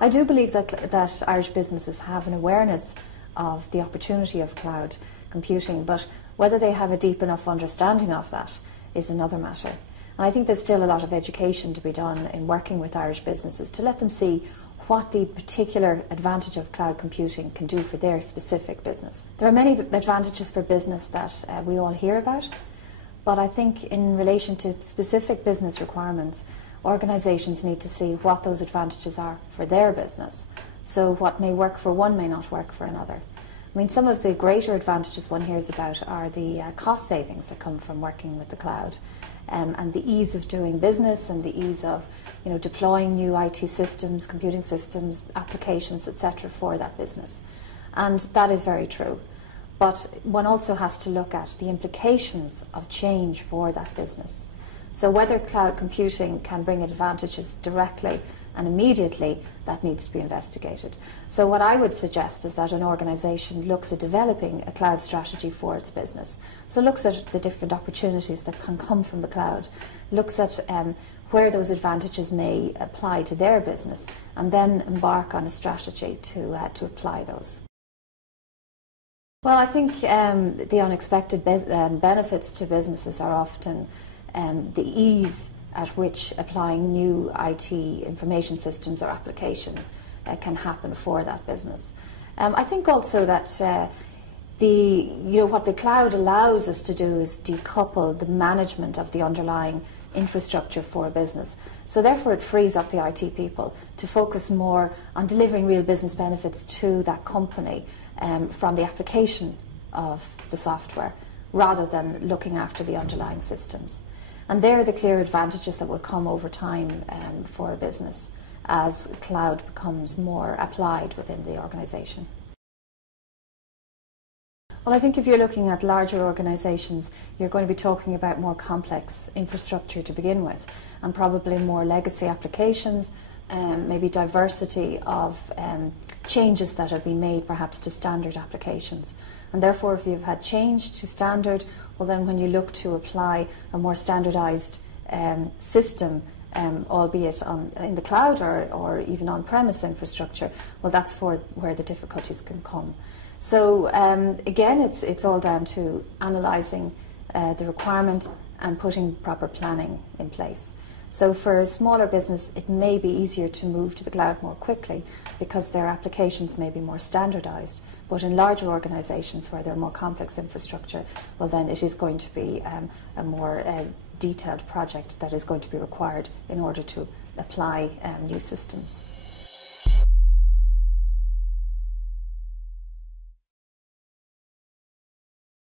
I do believe that Irish businesses have an awareness of the opportunity of cloud computing, but whether they have a deep enough understanding of that is another matter. And I think there's still a lot of education to be done in working with Irish businesses to let them see what the particular advantage of cloud computing can do for their specific business. There are many advantages for business that we all hear about, but I think in relation to specific business requirements, organisations need to see what those advantages are for their business. So what may work for one may not work for another. I mean, some of the greater advantages one hears about are the cost savings that come from working with the cloud, and the ease of doing business and the ease of deploying new IT systems, computing systems, applications, etc. for that business. And that is very true. But one also has to look at the implications of change for that business. So whether cloud computing can bring advantages directly and immediately, that needs to be investigated. So what I would suggest is that an organisation looks at developing a cloud strategy for its business. So looks at the different opportunities that can come from the cloud, looks at where those advantages may apply to their business, and then embark on a strategy to apply those. Well, I think the unexpected benefits to businesses are often the ease at which applying new IT information systems or applications can happen for that business. I think also that what the cloud allows us to do is decouple the management of the underlying infrastructure for a business. So therefore it frees up the IT people to focus more on delivering real business benefits to that company from the application of the software, rather than looking after the underlying systems. And there are the clear advantages that will come over time for a business as cloud becomes more applied within the organisation. Well, I think if you're looking at larger organisations, you're going to be talking about more complex infrastructure to begin with, and probably more legacy applications, maybe diversity of changes that have been made perhaps to standard applications. And therefore, if you've had change to standard, well then when you look to apply a more standardised system, albeit in the cloud or even on-premise infrastructure, well that's where the difficulties can come. So again, it's all down to analysing the requirement and putting proper planning in place. So for a smaller business, it may be easier to move to the cloud more quickly because their applications may be more standardised. But in larger organisations where there are more complex infrastructure, well then it is going to be a more detailed project that is going to be required in order to apply new systems.